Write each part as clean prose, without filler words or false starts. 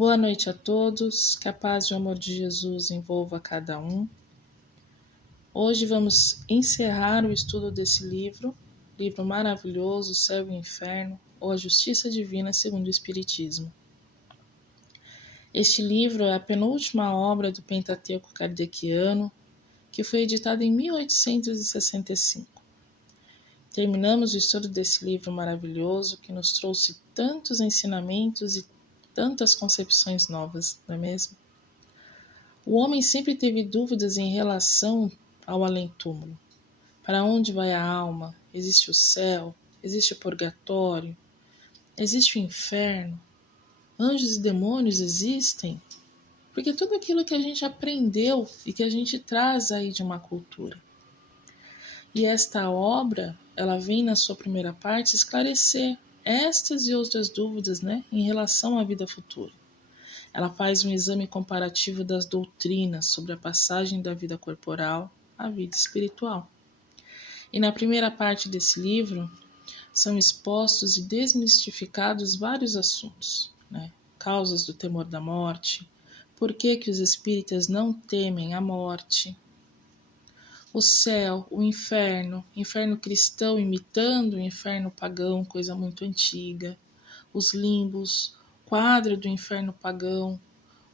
Boa noite a todos, que a paz e o amor de Jesus envolva cada um. Hoje vamos encerrar o estudo desse livro maravilhoso, Céu e Inferno, ou A Justiça Divina segundo o Espiritismo. Este livro é a penúltima obra do Pentateuco Kardeciano, que foi editado em 1865. Terminamos o estudo desse livro maravilhoso que nos trouxe tantos ensinamentos e tantas concepções novas, não é mesmo? O homem sempre teve dúvidas em relação ao além-túmulo. Para onde vai a alma? Existe o céu? Existe o purgatório? Existe o inferno? Anjos e demônios existem? Porque tudo aquilo que a gente aprendeu e que a gente traz aí de uma cultura. E esta obra, ela vem na sua primeira parte esclarecer estas e outras dúvidas, em relação à vida futura. Ela faz um exame comparativo das doutrinas sobre a passagem da vida corporal à vida espiritual. E na primeira parte desse livro são expostos e desmistificados vários assuntos, Causas do temor da morte, por que os espíritas não temem a morte, o céu, o inferno cristão imitando o inferno pagão, coisa muito antiga, os limbos, quadro do inferno pagão,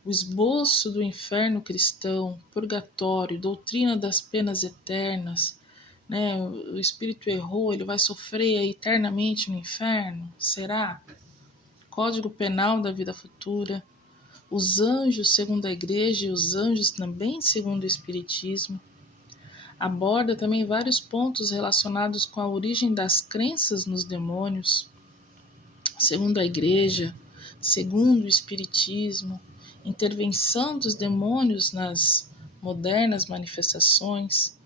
o esboço do inferno cristão, purgatório, doutrina das penas eternas, o espírito errou, ele vai sofrer eternamente no inferno, será? Código penal da vida futura, os anjos segundo a igreja e os anjos também segundo o espiritismo. Aborda também vários pontos relacionados com a origem das crenças nos demônios, segundo a igreja, segundo o espiritismo, intervenção dos demônios nas modernas manifestações,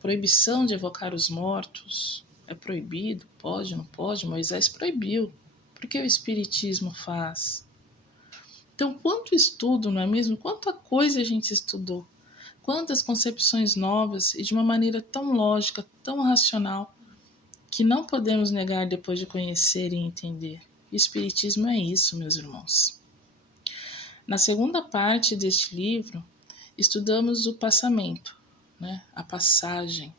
proibição de evocar os mortos, é proibido, pode, não pode, Moisés proibiu, porque o espiritismo faz. Então, quanto estudo, não é mesmo? Quanta coisa a gente estudou, quantas concepções novas e de uma maneira tão lógica, tão racional, que não podemos negar depois de conhecer e entender. O espiritismo é isso, meus irmãos. Na segunda parte deste livro, estudamos o passamento, a passagem,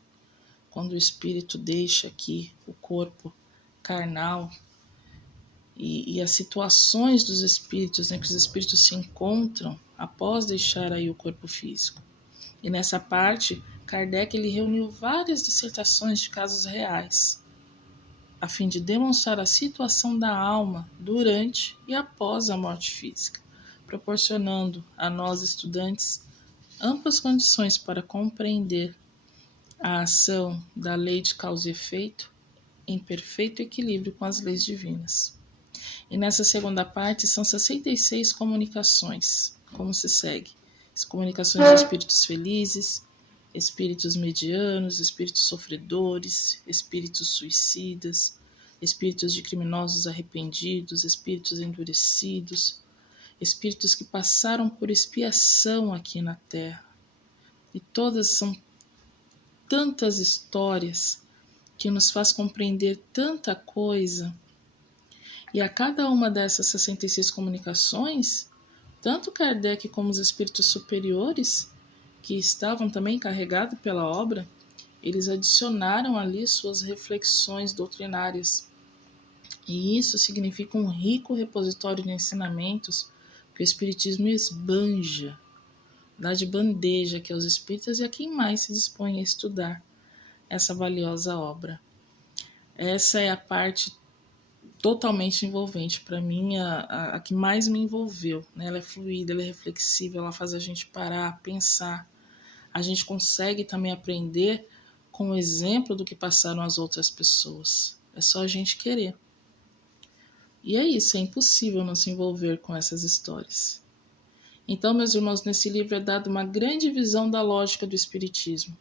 quando o espírito deixa aqui o corpo carnal e as situações dos espíritos, que os espíritos se encontram após deixar aí o corpo físico. E nessa parte, Kardec ele reuniu várias dissertações de casos reais, a fim de demonstrar a situação da alma durante e após a morte física, proporcionando a nós estudantes amplas condições para compreender a ação da lei de causa e efeito em perfeito equilíbrio com as leis divinas. E nessa segunda parte são 66 comunicações, como se segue: as comunicações de espíritos felizes, espíritos medianos, espíritos sofredores, espíritos suicidas, espíritos de criminosos arrependidos, espíritos endurecidos, espíritos que passaram por expiação aqui na Terra. E todas são tantas histórias que nos faz compreender tanta coisa. E a cada uma dessas 66 comunicações, tanto Kardec como os espíritos superiores, que estavam também carregados pela obra, eles adicionaram ali suas reflexões doutrinárias. E isso significa um rico repositório de ensinamentos que o Espiritismo esbanja, dá de bandeja aqui aos espíritas e a quem mais se dispõe a estudar essa valiosa obra. Essa é a parte totalmente envolvente, para mim, a que mais me envolveu. Ela é fluida, ela é reflexiva, ela faz a gente parar, pensar. A gente consegue também aprender com o exemplo do que passaram as outras pessoas. É só a gente querer. E é isso, é impossível não se envolver com essas histórias. Então, meus irmãos, nesse livro é dada uma grande visão da lógica do Espiritismo,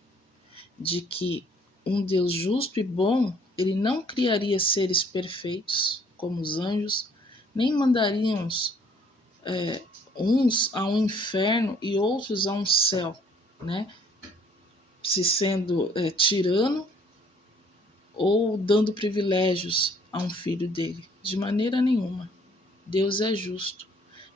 de que um Deus justo e bom, ele não criaria seres perfeitos, como os anjos, nem mandaria uns a um inferno e outros a um céu, se sendo tirano ou dando privilégios a um filho dele. De maneira nenhuma. Deus é justo.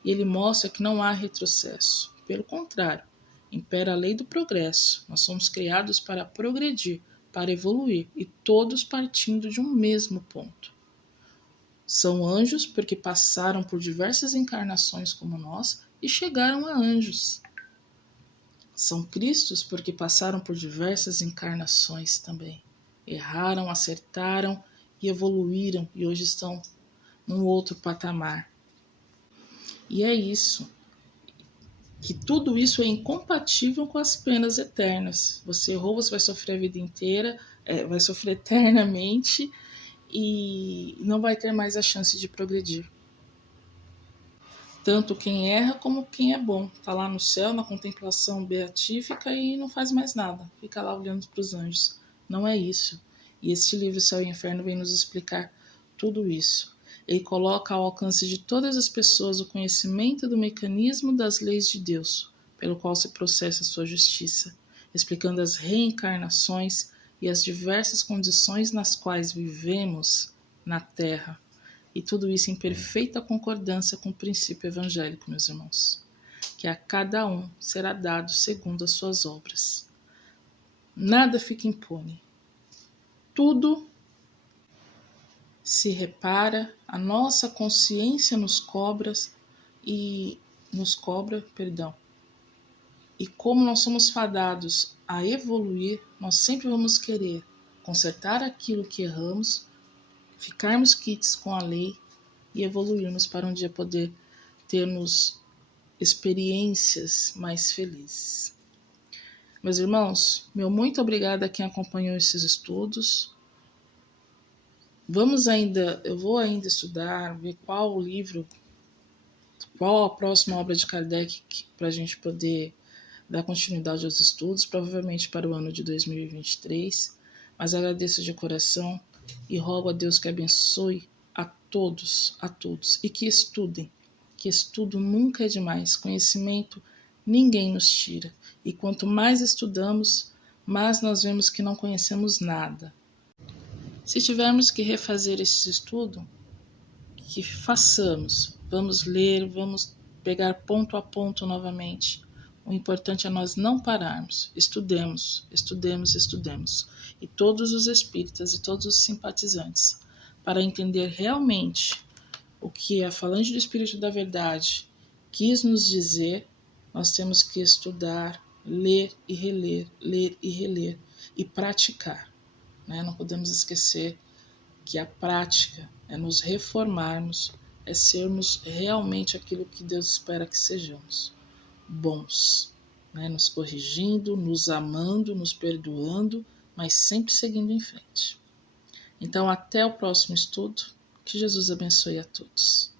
e ele mostra que não há retrocesso. Pelo contrário, impera a lei do progresso. Nós somos criados para progredir, para evoluir, e todos partindo de um mesmo ponto. São anjos porque passaram por diversas encarnações como nós e chegaram a anjos. São Cristos porque passaram por diversas encarnações também. Erraram, acertaram e evoluíram e hoje estão num outro patamar. E é isso. Que tudo isso é incompatível com as penas eternas. Você errou, você vai sofrer a vida inteira, vai sofrer eternamente e não vai ter mais a chance de progredir. Tanto quem erra como quem é bom. Está lá no céu, na contemplação beatífica e não faz mais nada. Fica lá olhando para os anjos. Não é isso. E este livro, Céu e Inferno, vem nos explicar tudo isso. Ele coloca ao alcance de todas as pessoas o conhecimento do mecanismo das leis de Deus, pelo qual se processa a sua justiça, explicando as reencarnações e as diversas condições nas quais vivemos na Terra. E tudo isso em perfeita concordância com o princípio evangélico, meus irmãos, que a cada um será dado segundo as suas obras. Nada fica impune. Tudo se repara, a nossa consciência nos cobra, e como nós somos fadados a evoluir, nós sempre vamos querer consertar aquilo que erramos, ficarmos quites com a lei e evoluirmos para um dia poder termos experiências mais felizes. Meus irmãos, meu muito obrigada a quem acompanhou esses estudos. Eu vou ainda estudar, ver qual livro, qual a próxima obra de Kardec para a gente poder dar continuidade aos estudos, provavelmente para o ano de 2023, mas agradeço de coração e rogo a Deus que abençoe a todos, e que estudem, que estudo nunca é demais, conhecimento ninguém nos tira, e quanto mais estudamos, mais nós vemos que não conhecemos nada. Se tivermos que refazer esse estudo, que façamos, vamos ler, vamos pegar ponto a ponto novamente. O importante é nós não pararmos, estudemos. E todos os espíritas e todos os simpatizantes, para entender realmente o que a Falange do Espírito da Verdade quis nos dizer, nós temos que estudar, ler e reler e praticar. Né? Não podemos esquecer que a prática é nos reformarmos, é sermos realmente aquilo que Deus espera que sejamos. Bons, né? Nos corrigindo, nos amando, nos perdoando, mas sempre seguindo em frente. Então, até o próximo estudo. Que Jesus abençoe a todos.